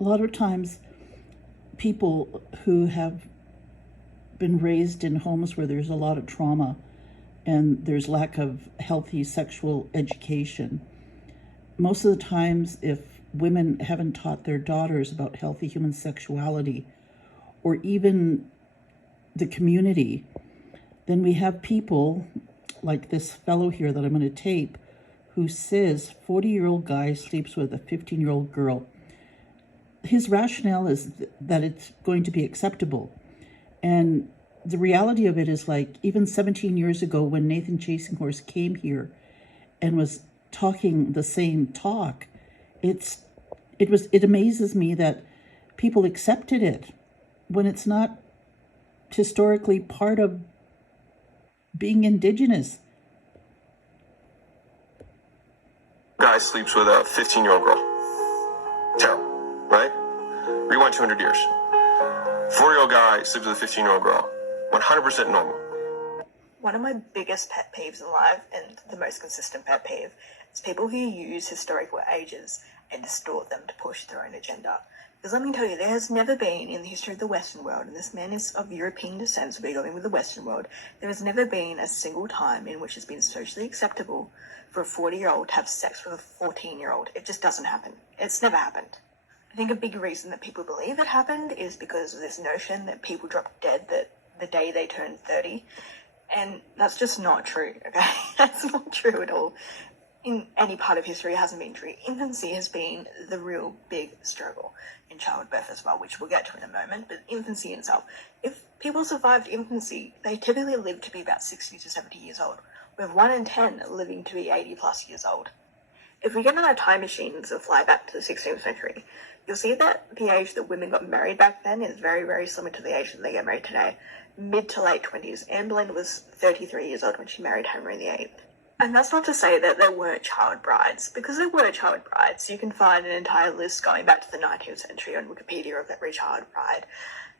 a lot of times people who have been raised in homes where there's a lot of trauma and there's lack of healthy sexual education, most of the times if women haven't taught their daughters about healthy human sexuality or even the community, then we have people like this fellow here that I'm going to tape who says 40-year-old guy sleeps with a 15-year-old girl. His rationale is that it's going to be acceptable. And the reality of it is, like, even 17 years ago when Nathan Chasing Horse came here and was talking the same talk, it amazes me that people accepted it when it's not historically part of being Indigenous. Guy sleeps with a 15-year-old girl. Terrible, right? Rewind 200 years. 4-year-old guy sleeps with a 15-year-old girl. 100% normal. One of my biggest pet peeves in life, and the most consistent pet peeve, is people who use historical ages and distort them to push their own agenda. Because let me tell you, there has never been in the history of the Western world, and this man is of European descent, so we're going with the Western world, there has never been a single time in which it's been socially acceptable for a 40-year-old to have sex with a 14-year-old. It just doesn't happen. It's never happened. I think a big reason that people believe it happened is because of this notion that people drop dead the day they turn 30. And that's just not true, okay? That's not true at all. In any part of history, it hasn't been true. Infancy has been the real big struggle in childbirth as well, which we'll get to in a moment, but infancy itself. If people survived infancy, they typically live to be about 60 to 70 years old, with 1 in 10 living to be 80 plus years old. If we get on our time machines and fly back to the 16th century, you'll see that the age that women got married back then is very, very similar to the age that they get married today. Mid to late 20s. Anne Boleyn was 33 years old when she married Henry VIII. And that's not to say that there weren't child brides, because there were child brides. You can find an entire list going back to the 19th century on Wikipedia of every child bride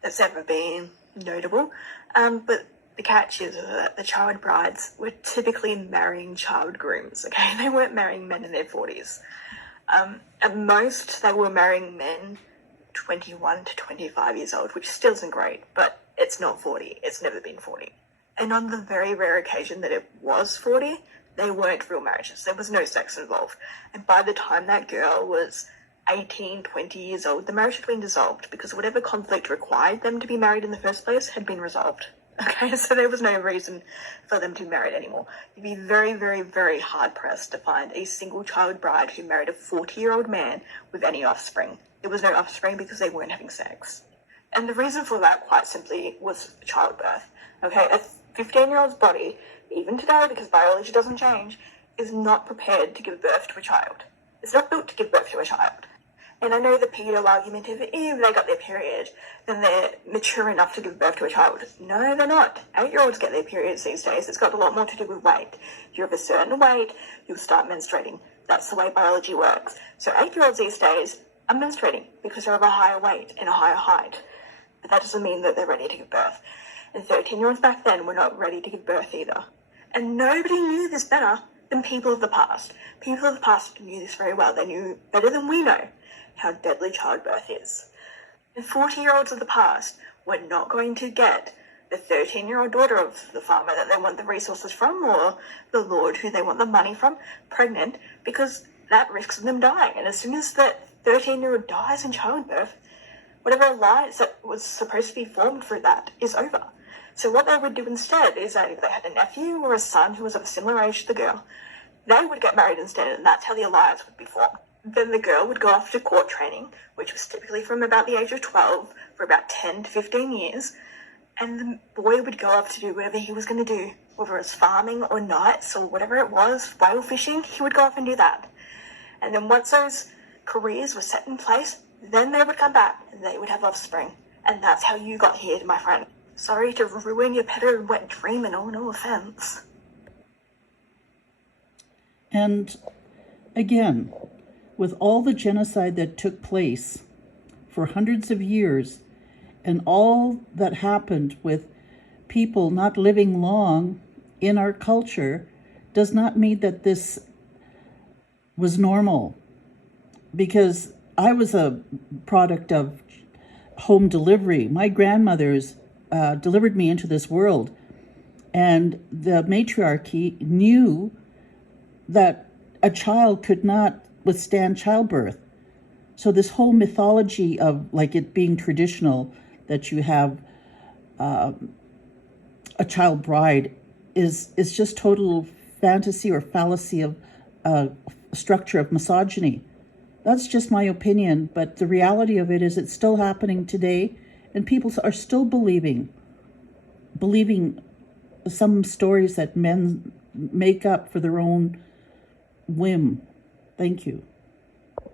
that's ever been notable. But the catch is that the child brides were typically marrying child grooms, okay? They weren't marrying men in their 40s. At most, they were marrying men 21 to 25 years old, which still isn't great, but it's not 40. It's never been 40. And on the very rare occasion that it was 40, they weren't real marriages. There was no sex involved. And by the time that girl was 18, 20 years old, the marriage had been dissolved because whatever conflict required them to be married in the first place had been resolved. Okay, so there was no reason for them to be married anymore. You'd be very, very, very hard-pressed to find a single child bride who married a 40-year-old man with any offspring. There was no offspring because they weren't having sex. And the reason for that, quite simply, was childbirth. Okay, a 15-year-old's body, even today, because biology doesn't change, is not prepared to give birth to a child. It's not built to give birth to a child. And I know the pedo argument of, if they got their period, then they're mature enough to give birth to a child. No, they're not. 8-year-olds get their periods these days. It's got a lot more to do with weight. If you're of a certain weight, you'll start menstruating. That's the way biology works. So 8-year-olds these days are menstruating because they're of a higher weight and a higher height. But that doesn't mean that they're ready to give birth. And 13-year-olds back then were not ready to give birth either. And nobody knew this better than people of the past. People of the past knew this very well. They knew better than we know how deadly childbirth is. And 40-year-olds of the past were not going to get the 13-year-old daughter of the farmer that they want the resources from, or the lord who they want the money from, pregnant, because that risks them dying. And as soon as that 13-year-old dies in childbirth, whatever alliance that was supposed to be formed for that is over. So what they would do instead is that if they had a nephew or a son who was of a similar age to the girl, they would get married instead, and that's how the alliance would be formed. Then the girl would go off to court training, which was typically from about the age of 12 for about 10 to 15 years, and the boy would go off to do whatever he was going to do, whether it was farming or knights or whatever it was, whale fishing, he would go off and do that. And then once those careers were set in place, then they would come back and they would have offspring. And that's how you got here, my friend. Sorry to ruin your petted wet dream and all, no offense. And again, with all the genocide that took place for hundreds of years and all that happened with people not living long in our culture, does not mean that this was normal. Because I was a product of home delivery. My grandmothers delivered me into this world, and the matriarchy knew that a child could not withstand childbirth. So this whole mythology of like it being traditional that you have a child bride is just total fantasy or fallacy of structure of misogyny. That's just my opinion, but the reality of it is it's still happening today, and people are still believing some stories that men make up for their own whim. Thank you.